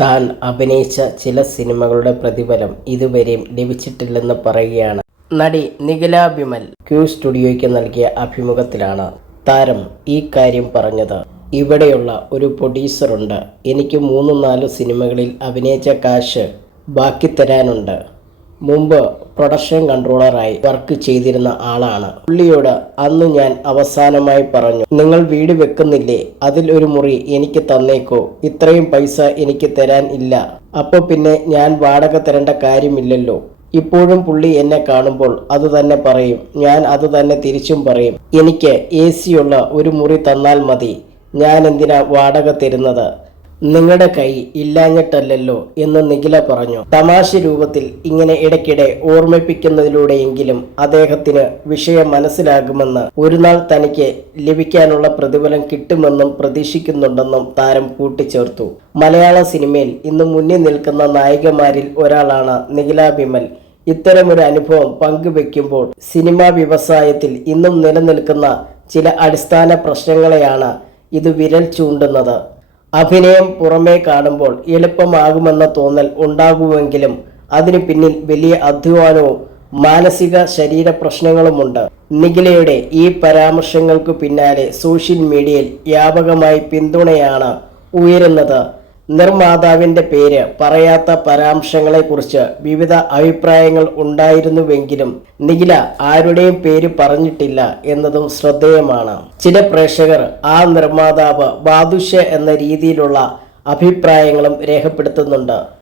താൻ അഭിനയിച്ച ചില സിനിമകളുടെ പ്രതിഫലം ഇതുവരെയും ലഭിച്ചിട്ടില്ലെന്ന് പറയുകയാണ്. നടി നിഖില ബിമൽ ക്യൂ സ്റ്റുഡിയോയ്ക്ക് നൽകിയ അഭിമുഖത്തിലാണ് താരം ഈ കാര്യം പറഞ്ഞത്. ഇവിടെയുള്ള ഒരു പ്രൊഡ്യൂസറുണ്ട്. എനിക്ക് മൂന്ന് നാല് സിനിമകളിൽ അഭിനയിച്ച കാശ് ബാക്കി തരാനുണ്ട്. മുമ്പ് പ്രൊഡക്ഷൻ കൺട്രോളറായി വർക്ക് ചെയ്തിരുന്ന ആളാണ്. പുള്ളിയോട് അന്ന് ഞാൻ അവസാനമായി പറഞ്ഞു നിങ്ങൾ വീട് വെക്കുന്നില്ലേ? അതിൽ ഒരു മുറി എനിക്ക് തന്നേക്കോ. ഇത്രയും പൈസ എനിക്ക് തരാൻ ഇല്ല. അപ്പോൾ പിന്നെ ഞാൻ വാടക തരേണ്ട കാര്യമില്ലല്ലോ. ഇപ്പോഴും പുള്ളി എന്നെ കാണുമ്പോൾ അത് തന്നെ പറയും. ഞാൻ അത് തന്നെ തിരിച്ചും പറയും. എനിക്ക് എ സിയുള്ള ഒരു മുറി തന്നാൽ മതി. ഞാൻ എന്തിനാ വാടക തരുന്നത്? നിങ്ങളുടെ കൈ ഇല്ലാഞ്ഞിട്ടല്ലല്ലോ എന്ന് നിഖില പറഞ്ഞു. തമാശ രൂപത്തിൽ ഇങ്ങനെ ഇടയ്ക്കിടെ ഓർമ്മിപ്പിക്കുന്നതിലൂടെയെങ്കിലും അദ്ദേഹത്തിന് വിഷയം മനസ്സിലാകുമെന്ന് ഒരു നാൾ തനിക്ക് ലഭിക്കാനുള്ള പ്രതിഫലം കിട്ടുമെന്നും പ്രതീക്ഷിക്കുന്നുണ്ടെന്നും താരം കൂട്ടിച്ചേർത്തു. മലയാള സിനിമയിൽ ഇന്ന് മുന്നിൽ നിൽക്കുന്ന നായികമാരിൽ ഒരാളാണ് നിഖില ബിമൽ ഇത്തരമൊരു അനുഭവം പങ്കുവെക്കുമ്പോൾ സിനിമാ വ്യവസായത്തിൽ ഇന്നും നിലനിൽക്കുന്ന ചില അടിസ്ഥാന പ്രശ്നങ്ങളെയാണ് ഇത് വിരൽ ചൂണ്ടുന്നത്. അഭിനയം പുറമേ കാണുമ്പോൾ എളുപ്പമാകുമെന്ന തോന്നൽ ഉണ്ടാകുമെങ്കിലും അതിനു പിന്നിൽ വലിയ അധ്വാനവും മാനസിക ശരീര പ്രശ്നങ്ങളുമുണ്ട്. നിഖിലയുടെ ഈ പരാമർശങ്ങൾക്ക് പിന്നാലെ സോഷ്യൽ മീഡിയയിൽ വ്യാപകമായി പിന്തുണയാണ് ഉയരുന്നത്. നിർമ്മാതാവിന്റെ പേര് പറയാത്ത പരാമർശങ്ങളെക്കുറിച്ച് വിവിധ അഭിപ്രായങ്ങൾ ഉണ്ടായിരുന്നുവെങ്കിലും നീല ആരുടെയും പേര് പറഞ്ഞിട്ടില്ല എന്നതും ശ്രദ്ധേയമാണ്. ചില പ്രേക്ഷകർ ആ നിർമ്മാതാവ് ബാദുഷ എന്ന രീതിയിലുള്ള അഭിപ്രായങ്ങളും രേഖപ്പെടുത്തുന്നുണ്ട്.